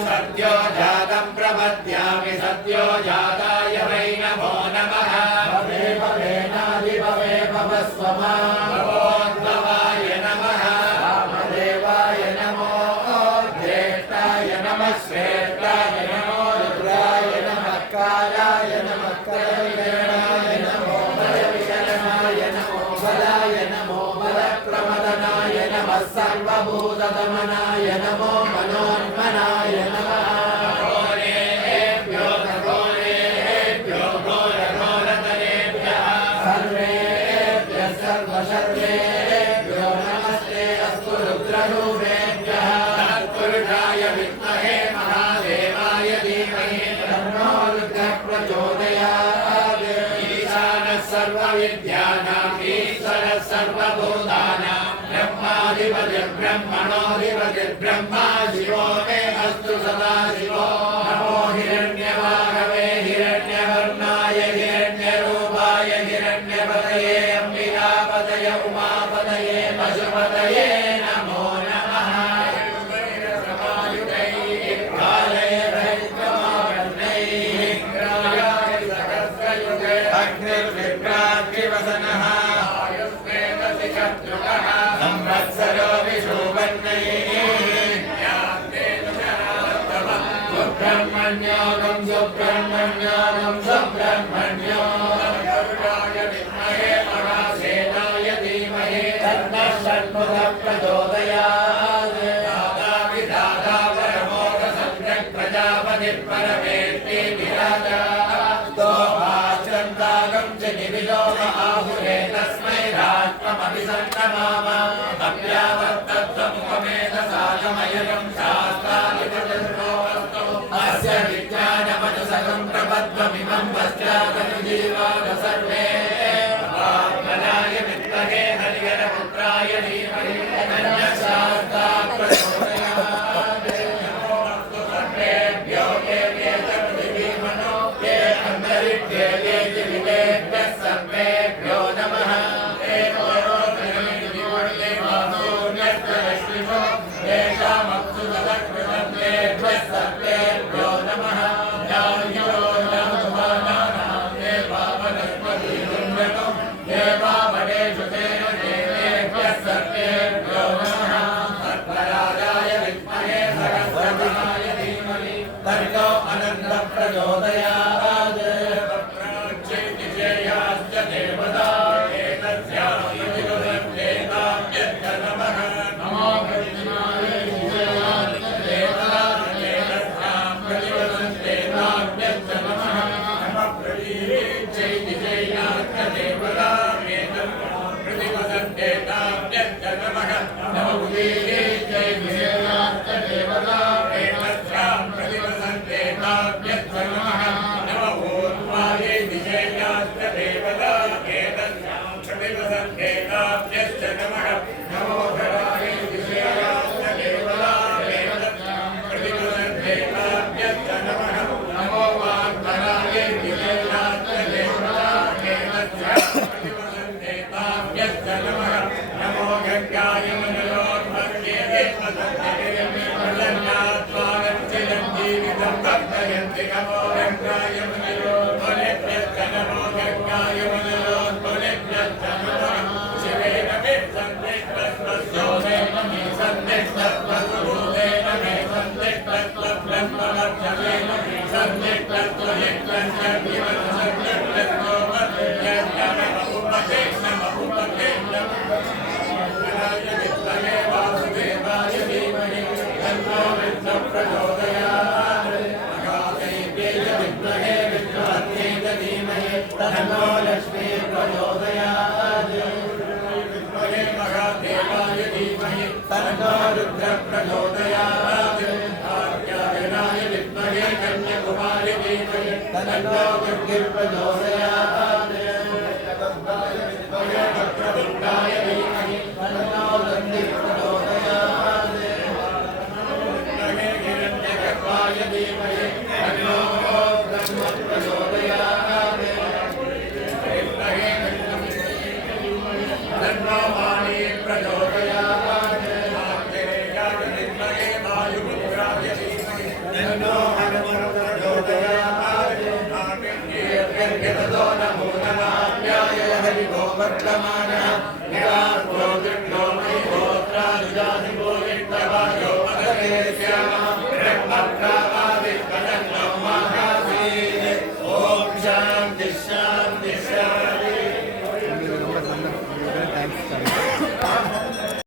सत्यो जातं प्रपद्यामि सत्यो जाताय वै नमो नमः भवे भवेनादि भवे भवस्वमा भवोद्भवाय नमः वामदेवाय नमो ज्येष्ठाय नमः श्रेष्ठाय नमो रुद्राय नमः कालाय नमः करविकरणाय नमो बलविशरणाय नमो बलाय नमो बलप्रमदनाय नमः सर्वभूतदमनाय नमो मनोन्मनाय नमः सर्वेभ्यः सर्वशर्वेभ्यो नमस्ते अस्तु रुद्ररूपेभ्यः तत्पुरुषाय विद्महे महादेवाय धीमहि तन्नो रुद्रः प्रचोदयात् ईशानः सर्वविद्यानाम् ईश्वरः सर्वभूतानां ब्रह्माधिपतिर्ब्रह्मणोऽधिपतिर्ब्रह्मा शिवो मे अस्तु सदा शिवो नमो हिरण्यवाहवे हिरण्यवर्णाय हिरण्यरूपाय हिरण्यपतये अम्बिकापतय उमापतये पशुपतये नमो नमः अग्निर्विभ्राग्निवसनः संवत्सरो सुब्रह्मण्योऽहं सुब्रह्मण्योऽहं सुब्रह्मण्यो गरुडाय विद्महे महासेनाय धीमहि तन्नः षण्मुखः प्रचोदयात् दाता विधाता परमोघ सम्यक् प्रजापतिः परमेष्टि विराजा स्तोमाचन्तागं च निविलोम आहुरे तस्मै राष्ट्रमपि सन्नमाम अव्यावर्तत्वमुपमेधसायमयं शास्त्रादिपतिर्भोऽस्तु अस्य विज्ञानमनुसगं प्रपद्ममिमं पश्चादनुजीवाद सर्वे आत्मनाय विद्महे हरिहरपुत्राय धीमहि तन्नः शास्त्रात् प्रचोदयात् नमोऽस्तु सर्वेभ्यो ये च पृथिवीमनो ये अन्तरिक्षे ये दिवितेभ्यः सर्वेभ्यो नमः सर्वेभ्यो नमः देवावडेषु तेन देवेभ्यः सर्वेभ्यो नमः सर्वराजाय विद्महे सरस्वतीय धीमहि तन्नो अनन्तः प्रचोदयात् विजयाश्च देवता तन्नो रुद्रः प्रचोदयात् कात्यायनाय विद्महे कन्याकुमारी धीमहि तन्नो दुर्गिः प्रचोदयात् वक्रतुण्डाय धीमहि तन्नो दन्तिः प्रचोदयात् हिरण्यगर्भाय धीमहि तन्नो ब्रह्म प्रचोदयात् तन्नो वाणी प्रचोदयात् तन्नो हनुमः प्रचोदयात् नमो नमाभ्याय हरिभो वर्तमानः निरार्भो दृढो मयि गोत्रादिजातिभो विट्टवायो मदरे स्यामः ब्रह्मप्रावा